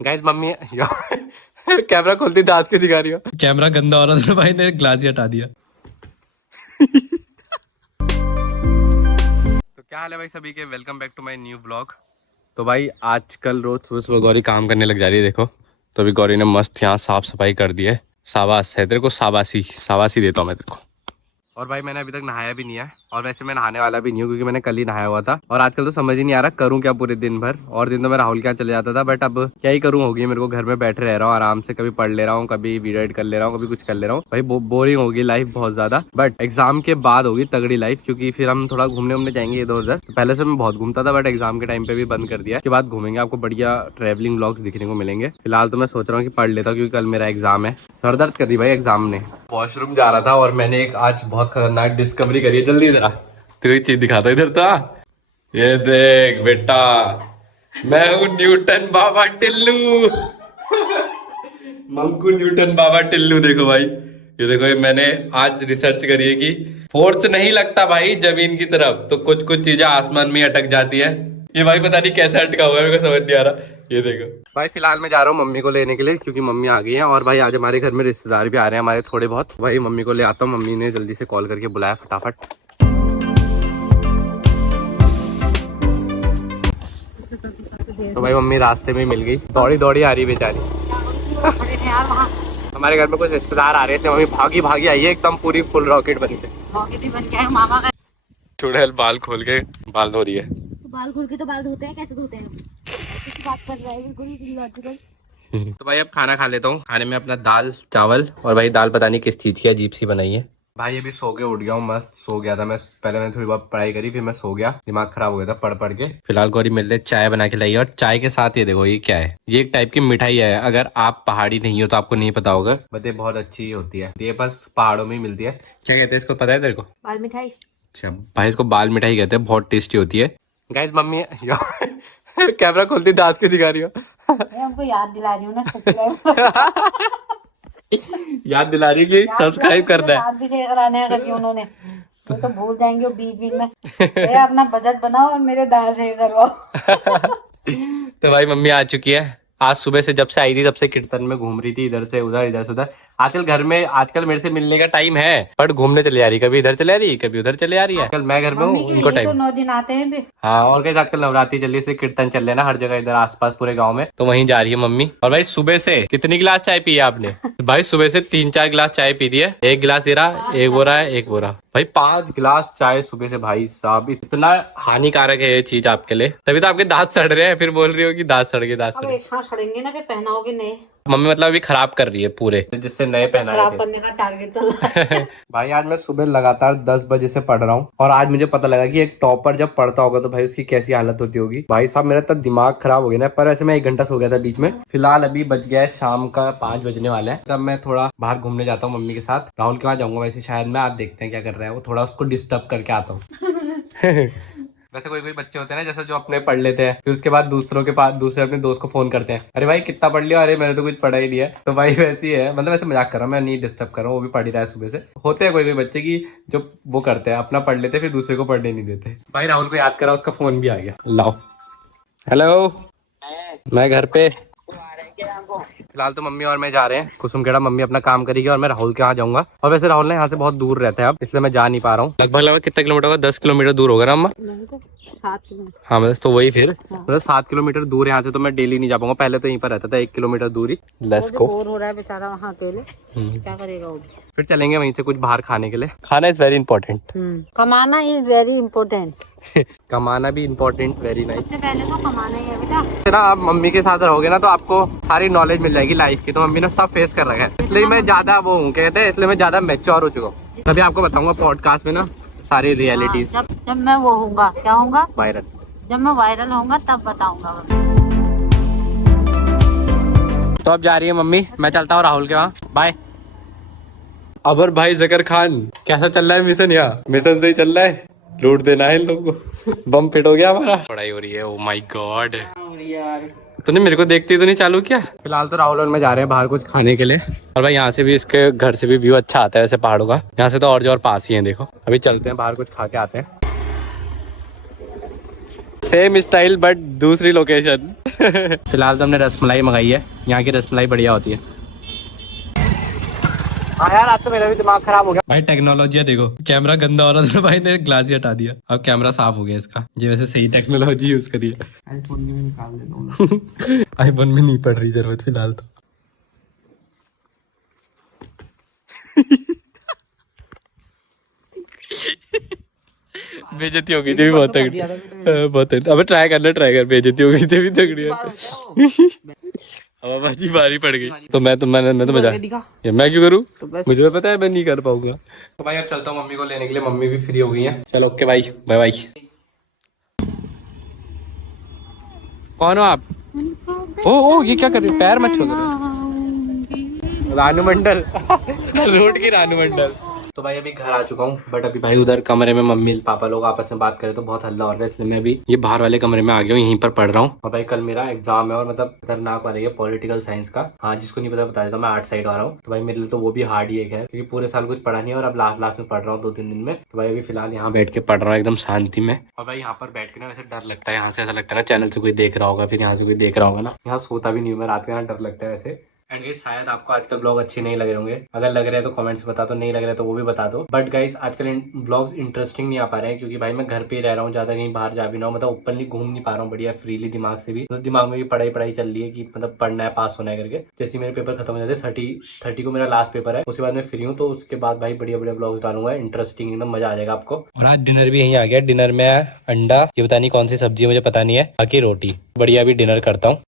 Guys mummy camera खोलती दांत के दिखा रही हो। कैमरा गंदा हो रहा था भाई ने ग्लास ही हटा दिया। तो क्या हाल है भाई सभी के, welcome back to my new blog. तो भाई आजकल रोज सुबह सुबह गौरी काम करने लग जा रही है, देखो। तो अभी गौरी ने मस्त यहाँ साफ सफाई कर दी है। शाबाश है तेरे को, शाबाशी शाबाशी देता हूँ मैं तेरे को। और भाई मैंने अभी तक नहाया भी नहीं है, और वैसे मैं नहाने वाला भी नहीं हूँ क्योंकि मैंने कल ही नहाया हुआ था। और आजकल तो समझ ही नहीं आ रहा करूँ क्या पूरे दिन भर। और दिन तो मैं राहुल के यहाँ चले जाता था, बट अब क्या ही करूँ, होगी मेरे को घर में बैठे रह रहा हूँ आराम से, कभी पढ़ ले रहा हूँ, कभी वीडियो एडिट कर ले रहा हूँ, कभी कुछ कर ले रहा हूँ। भाई बोरिंग होगी लाइफ बहुत ज्यादा, बट एग्जाम के बाद होगी तगड़ी लाइफ, क्योंकि फिर हम थोड़ा घूमने उमने जाएंगे इधर उधर। पहले से मैं बहुत घूमता था, बट एग्जाम के टाइम पे भी बंद कर दिया। के बाद घूमेंगे, आपको बढ़िया ट्रैवलिंग व्लॉग्स दिखने को मिलेंगे। फिलहाल तो मैं सोच रहा हूँ कि पढ़ लेता हूँ क्योंकि कल मेरा एग्जाम है। सर दर्द कर दी भाई एग्जाम ने। वॉशरूम जा रहा था और मैंने एक आज बहुत खतरनाक डिस्कवरी करी है। जल्दी इधर आ, तो एक चीज दिखाता इधर था। ये देख बेटा, मैं हूँ न्यूटन बाबा टिल्लू। मंकू न्यूटन बाबा टिल्लू। देखो भाई, ये देखो, ये मैंने आज रिसर्च करी है कि फोर्स नहीं लगता भाई जमीन की तरफ, तो कुछ कुछ चीजें आसमान में अटक जाती है। ये भाई पता नहीं कैसे अटका हुआ है, मेरे को समझ नहीं आ रहा। ये देखो भाई, फिलहाल मैं जा रहा हूँ मम्मी को लेने के लिए क्योंकि मम्मी आ गई है। और भाई आज हमारे घर में रिश्तेदार भी आ रहे हैं हमारे थोड़े बहुत। भाई मम्मी को ले आता हूँ, मम्मी ने जल्दी से कॉल करके बुलाया फटाफट। तो भाई मम्मी रास्ते में मिल गई, दौड़ी दौड़ी आ रही बेचारी। हमारे घर में कुछ रिश्तेदार आ रहे थे, मम्मी भागी भागी आई है एकदम पूरी फुल रॉकेट बन के। मामा का चुड़ैल बाल खोल के बाल धो रही है। बाल खोल के तो बाल धोते हैं, कैसे धोते हैं? बात कर रहा है बिल्कुल लॉजिकल। तो भाई अब खाना खा लेता हूँ। खाने में अपना दाल चावल, और भाई दाल पता नहीं किस चीज की अजीब सी बनाई है। भाई अभी सो के उठ गया हूँ, मस्त सो गया था मैं। पहले मैंने थोड़ी बहुत पढ़ाई करी, फिर मैं सो गया, दिमाग खराब हो गया था पढ़ पढ़ के। फिलहाल गौरी मेरे लिए चाय बना के लाई है, और चाय के साथ ये देखो ये क्या है, ये एक टाइप की मिठाई है। अगर आप पहाड़ी नहीं हो तो आपको नहीं पता होगा, बट ये बहुत अच्छी होती है। ये बस पहाड़ों में ही मिलती है। क्या कहते हैं इसको, पता है तेरे को? बाल मिठाई। अच्छा भाई, इसको बाल मिठाई कहते हैं, बहुत टेस्टी होती है। गाइस मम्मी कैमरा खोलती दांत के दिखा रही हो। हमको याद दिला रही हूँ ना सब्सक्राइब। याद दिला रही कि सब्सक्राइब करना है। याद भी कराने हैं करके उन्होंने, वो तो भूल जाएंगे बीच बीच में। मेरा अपना बजट बनाओ और मेरे दाल से करवाओ। तो भाई मम्मी आ चुकी है। आज सुबह से जब से आई थी तब से कीर्तन में घूम रही थी, इधर से उधर इधर से उधर। आजकल घर में, आजकल मेरे से मिलने का टाइम है, बट घूमने चले जा रही, कभी इधर चले आ रही कभी उधर चले आ रही है। आजकल मैं घर में हूँ, इनको टाइम। 9 दिन आते हैं भी। हाँ, और कहीं आजकल नवरात्रि चल रही है, कीर्तन चल रहे ना हर जगह इधर आसपास पूरे गांव में, तो वहीं जा रही है मम्मी। और भाई सुबह से कितनी गिलास चाय पी है आपने? भाई सुबह से 3-4 गिलास चाय पी दी है। एक गिलास ये रहा, एक वो रहा है, एक वो रहा। भाई 5 गिलास चाय सुबह से, भाई साहब इतना हानिकारक है ये चीज आपके लिए। तभी तो आपके दांत सड़ रहे हैं, फिर बोल रही हो कि दांत सड़ गए दांत सड़ अब गए। एक साथ सड़ेंगे ना, फिर पहनाओगे नए। मम्मी मतलब अभी खराब कर रही है पूरे, जिससे नए पहनाए खराब थे। करने का टारगेट चल रहा है। भाई आज मैं सुबह लगातार 10 बजे से पढ़ रहा हूँ, और आज मुझे पता लगा कि एक टॉपर जब पढ़ता होगा तो भाई उसकी कैसी हालत होती होगी। भाई साहब मेरा तो दिमाग खराब हो गया ना। पर वैसे मैं 1 घंटा सो गया था बीच में। फिलहाल अभी बज गया है शाम का 5 बजने वाला है। तब मैं थोड़ा बाहर घूमने जाता हूँ मम्मी के साथ, राहुल के वहाँ जाऊंगा वैसे शायद मैं। आप देखते हैं क्या कर रहा है वो, थोड़ा उसको डिस्टर्ब करके आता हूँ। वैसे कोई कोई बच्चे होते हैं ना जैसे जो अपने पढ़ लेते हैं, फिर उसके बाद दूसरों के पास दूसरे अपने दोस्त को फोन करते हैं, अरे भाई कितना पढ़ लिया, अरे मैंने तो कुछ पढ़ा ही नहीं है। तो भाई वैसे ही है, मतलब वैसे मजाक कर रहा हूँ मैं, नहीं डिस्टर्ब कर रहा हूँ, वो भी पढ़ ही रहा है सुबह से। होते हैं कोई कोई बच्चे की जो वो करते हैं, अपना पढ़ लेते हैं फिर दूसरे को पढ़ने नहीं देते। भाई राहुल को याद करा, उसका फोन भी आ गया, लाओ। हेलो, मैं घर पे। फिलहाल तो मम्मी और मैं जा रहे हैं कुसुमखेड़ा। मम्मी अपना काम करेगी और मैं राहुल के यहाँ जाऊंगा। और वैसे राहुल ने यहाँ से बहुत दूर रहता है अब, इसलिए मैं जा नहीं पा रहा हूँ। लगभग कितना किलोमीटर होगा? 10 किलोमीटर दूर होगा ना अम्मा? हाँ बस, तो वही फिर मतलब 7 किलोमीटर दूर है यहाँ से, तो मैं डेली नहीं जा पाऊंगा। पहले तो यहीं पर रहता था 1 किलोमीटर दूरी। Let's go. बोर हो रहा है बेचारा वहाँ अकेले, क्या करेगा वो? फिर चलेंगे वहीं से कुछ बाहर खाने के लिए। खाना इज वेरी इंपॉर्टेंट। कमाना इज वेरी इम्पोर्टेंट। कमाना भी इम्पोर्टेंट, वेरी नाइस। सबसे पहले तो कमाना ही है बेटा। ना आप मम्मी के साथ रहोगे ना तो आपको सारी नॉलेज मिल जाएगी लाइफ की। तो मम्मी ने सब फेस कर रखा है, इसलिए मैं ज्यादा वो हूँ, कहते हैं इसलिए मैं ज्यादा मैच्योर हो चुका हूँ। तभी आपको बताऊंगा पॉडकास्ट में ना सारी रियलिटीज। जब मैं वो होऊंगा, क्या होऊंगा? वायरल। जब मैं वायरल होऊंगा तब बताऊंगा। तो अब जा रही है मम्मी, मैं चलता हूँ राहुल के वहाँ, बाय। अबर भाई जकर खान, कैसा चल रहा है मिशन? यहाँ मिशन सही चल रहा है, लूट देना है इन लोगों को। बम फिट हो गया हमारा। पढ़ाई हो रही है, ओ माय गॉड। तूने मेरे को देखते ही तो नहीं चालू किया। फिलहाल तो राहुल और मैं जा रहे हैं बाहर कुछ खाने के लिए। और भाई यहाँ से भी, इसके घर से भी व्यू अच्छा आता है वैसे पहाड़ों का। यहाँ से तो और जो और पास ही है, देखो। अभी चलते हैं बाहर कुछ खा के आते हैं। सेम स्टाइल बट दूसरी लोकेशन। फिलहाल तो हमने रसमलाई मंगाई है, यहाँ की रसमलाई बढ़िया होती है। हाँ यार आज तो मेरा भी दिमाग खराब हो गया भाई टेक्नोलॉजी है, देखो कैमरा गंदा हो रहा था भाई ने ग्लास ही हटा दिया, अब कैमरा साफ हो गया इसका। ये वैसे सही टेक्नोलॉजी यूज करी है। आईफोन में निकाल देता हूँ। आईफोन में नहीं पड़ रही जरूरत फिलहाल तो। बेइज्जती हो गई थी भी बहुत तगड़ी, बहुत तगड़ी। अबे ट्राई कर, बेइज्जती हो गई थी भी तगड़ी। अब बाजी भारी पड़ गई तो मैं तो बजा ये मैं क्यों करूँ, मुझे तो पता है मैं नहीं कर पाऊंगा। तो भाई अब चलता हूँ मम्मी को लेने के लिए, मम्मी भी फ्री हो गई है। चलो ओके भाई, बाय बाय। कौन हो आप? ओ ये क्या कर रही हो, पैर मत छू। रानू मंडल रोड की रानू मंडल। तो भाई अभी घर आ चुका हूँ, बट अभी भाई उधर कमरे में मम्मी पापा लोग आपस में बात करें तो बहुत हल्ला हो रहा है, इसलिए मैं अभी ये बाहर वाले कमरे में आ गया हूँ, यहीं पर पढ़ रहा हूँ। और भाई कल मेरा एग्जाम है और मतलब खतरनाक वाला है पॉलिटिकल साइंस का। हाँ जिसको नहीं पता बता देता, मैं आर्ट साइड आ रहा हूँ, तो भाई मेरे लिए तो वो भी हार्ड ही है क्योंकि पूरे साल कुछ पढ़ा नहीं है और अब लास्ट में पढ़ रहा हूँ 2-3 दिन में। तो भाई अभी फिलहाल यहाँ बैठ के पढ़ रहा हूँ एकदम शांति में। और भाई यहाँ पर बैठ के ना वैसे डर लगता है, यहाँ से ऐसा लगता है ना चैनल से कोई देख रहा होगा, फिर यहाँ से कोई देख रहा होगा ना, यहाँ सोता भी नहीं हूँ मैं रात के, यहाँ डर लगता है वैसे। एंड गाइस शायद आपको आजकल ब्लॉग अच्छे नहीं लग रहे होंगे, अगर लग रहे हैं तो कमेंट्स बता दो, नहीं लग रहे तो वो भी बता दो। बट गाइस आजकल ब्लॉग्स इंटरेस्टिंग नहीं आ पा रहे हैं क्योंकि भाई मैं घर पे ही रह रहा हूँ, ज्यादा कहीं बाहर जा भी ना हूँ, मतलब ओपनली घूम नहीं पा रहा हूँ बढ़िया फ्रीली दिमाग से भी। तो दिमाग में भी पढ़ाई चल रही है कि मतलब पढ़ना है, पास होना है करके। जैसे मेरे पेपर खत्म हो जाते 30 को मेरा लास्ट पेपर है, उसके बाद मैं फ्री हूँ, तो उसके बाद भाई बढ़िया ब्लॉग्स डालूंगा, इंटरेस्टिंग एकदम मजा आ जाएगा आपको। और आज डिनर भी यहीं आ गया, डिनर में अंडा, ये पता नहीं कौन सी सब्जी है मुझे पता नहीं है, बाकी रोटी, बढ़िया भी डिनर करता हूँ।